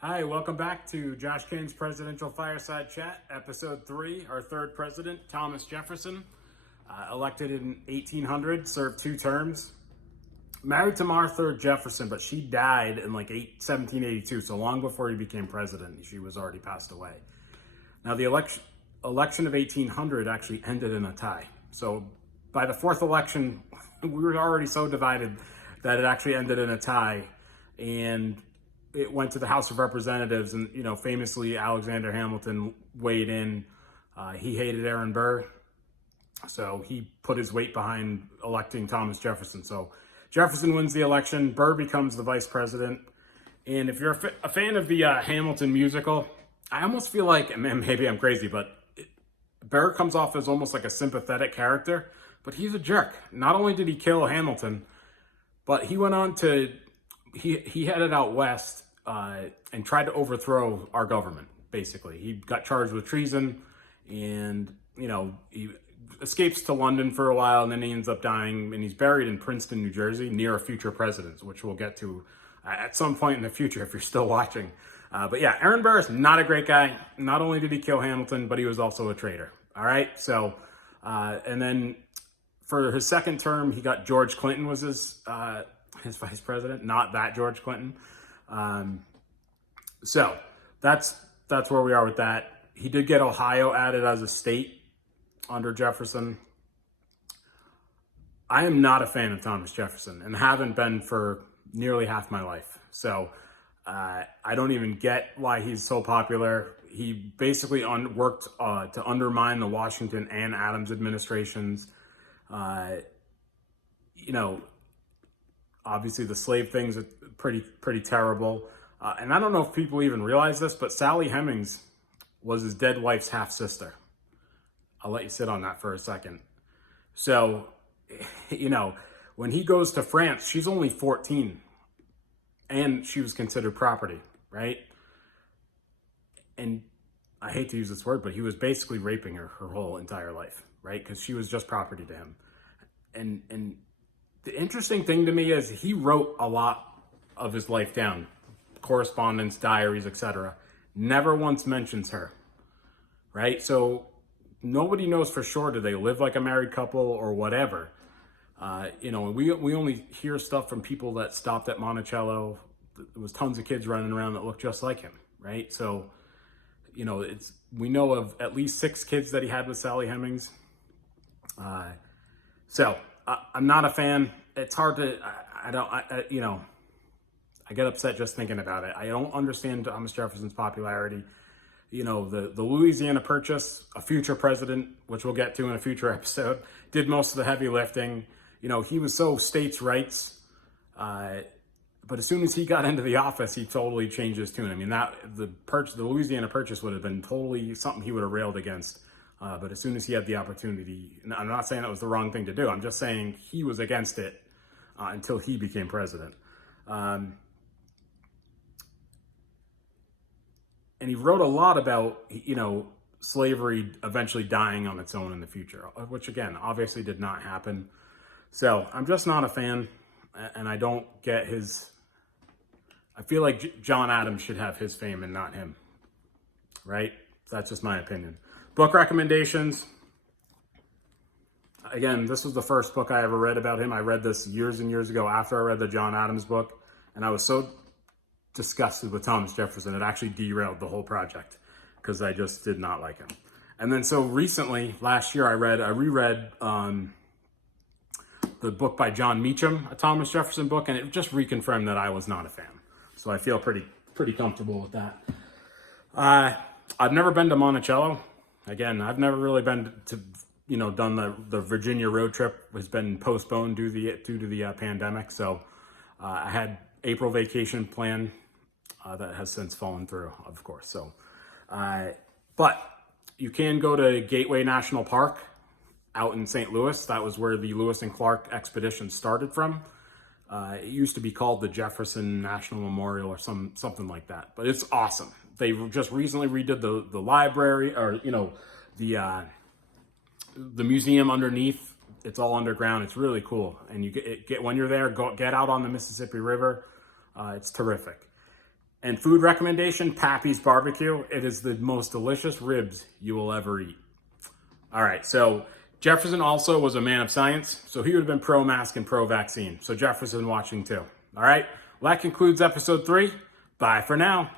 Hi, welcome back to Josh Kane's Presidential Fireside Chat, Episode 3. Our third president, Thomas Jefferson, elected in 1800, served 2 terms. Married to Martha Jefferson, but she died in 1782, so long before he became president. She was already passed away. Now, the election of 1800 actually ended in a tie. So by the 4th election, we were already so divided that it actually ended in a tie. And it went to the House of Representatives, and famously Alexander Hamilton weighed in. He hated Aaron Burr, so he put his weight behind electing Thomas Jefferson. So Jefferson wins the election. Burr becomes the vice president. And if you're a fan of the Hamilton musical, I almost feel like, man, maybe I'm crazy, but Burr comes off as almost like a sympathetic character, but he's a jerk. Not only did he kill Hamilton, but he went on to he headed out west and tried to overthrow our government. Basically, he got charged with treason, and he escapes to London for a while, and then he ends up dying, and he's buried in Princeton, New Jersey, near a future president, which we'll get to at some point in the future if you're still watching. But yeah, Aaron Burr is not a great guy. Not only did he kill Hamilton, but he was also a traitor. All right, so and then for his second term, he got George Clinton was his vice president, not that George Clinton. So that's where we are with that. He did get Ohio added as a state under Jefferson. I am not a fan of Thomas Jefferson and haven't been for nearly half my life. So I don't even get why he's so popular. He basically worked to undermine the Washington and Adams administrations. Obviously, the slave things are pretty terrible. And I don't know if people even realize this, but Sally Hemings was his dead wife's half-sister. I'll let you sit on that for a second. So, when he goes to France, she's only 14. And she was considered property, right? And I hate to use this word, but he was basically raping her whole entire life, right? Because she was just property to him. And the interesting thing to me is he wrote a lot of his life down, correspondence, diaries, etc. Never once mentions her, right? So nobody knows for sure, do they live like a married couple or whatever. We only hear stuff from people that stopped at Monticello. There was tons of kids running around that looked just like him, right? So, we know of at least 6 kids that he had with Sally Hemings. I'm not a fan. It's hard to, I get upset just thinking about it. I don't understand Thomas Jefferson's popularity. The Louisiana Purchase, a future president, which we'll get to in a future episode, did most of the heavy lifting. He was so states' rights, but as soon as he got into the office, he totally changed his tune. I mean, the Louisiana Purchase would have been totally something he would have railed against. But as soon as he had the opportunity, and I'm not saying that was the wrong thing to do. I'm just saying he was against it until he became president. And he wrote a lot about, slavery eventually dying on its own in the future, which again, obviously did not happen. So I'm just not a fan, and I don't get I feel like John Adams should have his fame and not him, right? That's just my opinion. Book recommendations. Again, this was the first book I ever read about him. I read this years and years ago after I read the John Adams book, and I was so disgusted with Thomas Jefferson, it actually derailed the whole project because I just did not like him. And then so recently, last year, I reread the book by John Meacham, a Thomas Jefferson book, and it just reconfirmed that I was not a fan. So I feel pretty comfortable with that. I've never been to Monticello. Again, I've never really been to, done the Virginia road trip. Has been postponed due to the pandemic. So I had April vacation plan that has since fallen through, of course. So, but you can go to Gateway National Park out in St. Louis. That was where the Lewis and Clark expedition started from. It used to be called the Jefferson National Memorial or something like that. But it's awesome. They just recently redid the library, or the museum underneath. It's all underground. It's really cool. And you get when you're there, get out on the Mississippi River. It's terrific. And food recommendation, Pappy's Barbecue. It is the most delicious ribs you will ever eat. All right, so Jefferson also was a man of science, so he would have been pro-mask and pro-vaccine. So Jefferson watching too. All right, well, that concludes episode 3. Bye for now.